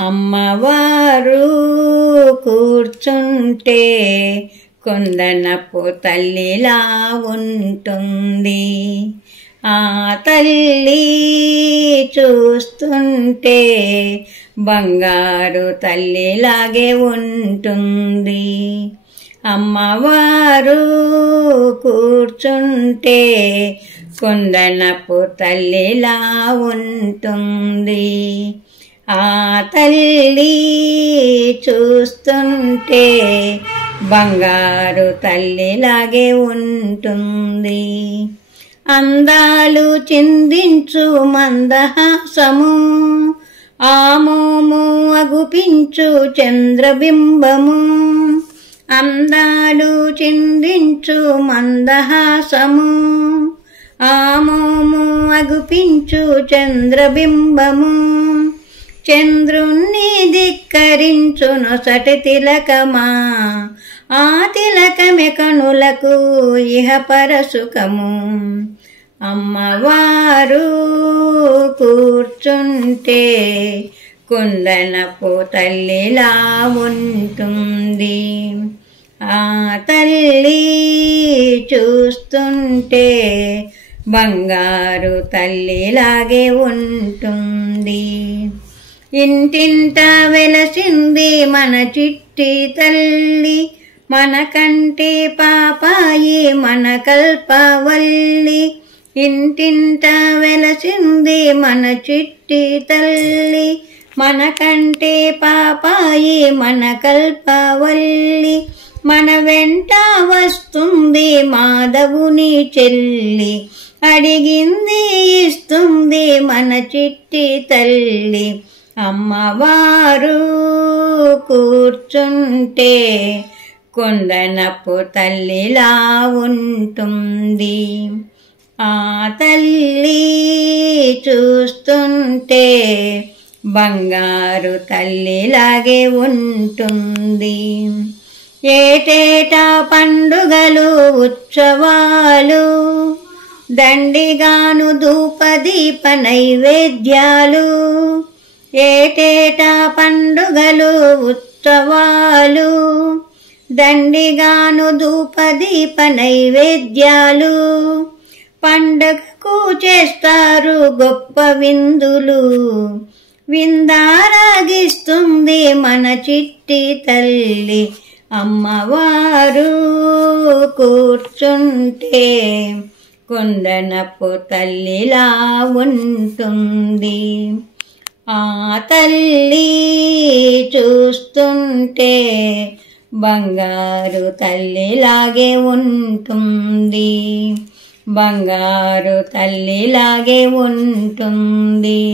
అమ్మవారు కూర్చుంటే కొందనపు తల్లిలా ఉంటుంది. ఆ తల్లి చూస్తుంటే బంగారు తల్లిలాగే ఉంటుంది. అమ్మవారు కూర్చుంటే కొందనపు తల్లిలా ఉంటుంది. ఆ తల్లి చూస్తుంటే బంగారు తల్లిలాగే ఉంటుంది. అందాలు చిందించు మందహాసము, ఆమోము అగుపించు చంద్రబింబము. అందాలు చిందించు మందహాసము, ఆమోము అగుపించు చంద్రబింబము. చంద్రుణ్ణి ధిక్కరించు నొసటి తిలకమా, ఆ తిలకమే కనులకు ఇహ పరసుఖము. అమ్మవారు కూర్చుంటే కుందనపు తల్లిలా ఉంటుంది. ఆ తల్లి చూస్తుంటే బంగారు తల్లిలాగే ఉంటుంది. ఇంటింట వెలసింది మన చిట్టి తల్లి, మన కంటి పాపాయి మన కల్పవల్లి. ఇంటింట వెలసింది మన చిట్టి తల్లి, మన కంటి పాపాయి మన కల్పవల్లి. మన వెంట వస్తుంది మాధవుని చెల్లి, అడిగింది ఇస్తుంది మన చిట్టి తల్లి. అమ్మవారు కూర్చుంటే కొందనపు తల్లిలా ఉంటుంది. ఆ తల్లి చూస్తుంటే బంగారు తల్లిలాగే ఉంటుంది. ఏటేటా పండుగలు ఉత్సవాలు, దండిగాను ధూపదీప నైవేద్యాలు. ఏటేటా పండుగలు ఉత్సవాలు, దండిగాను ధూపదీప నైవేద్యాలు. పండగకు చేస్తారు గొప్ప విందులు, విందారాగిస్తుంది మన చిట్టి తల్లి. అమ్మవారు కూర్చుంటే కొందనపు తల్లిలా ఉంటుంది. ఆ తల్లి చూస్తుంటే బంగారు తల్లిలాగే ఉంటుంది. బంగారు తల్లిలాగే ఉంటుంది.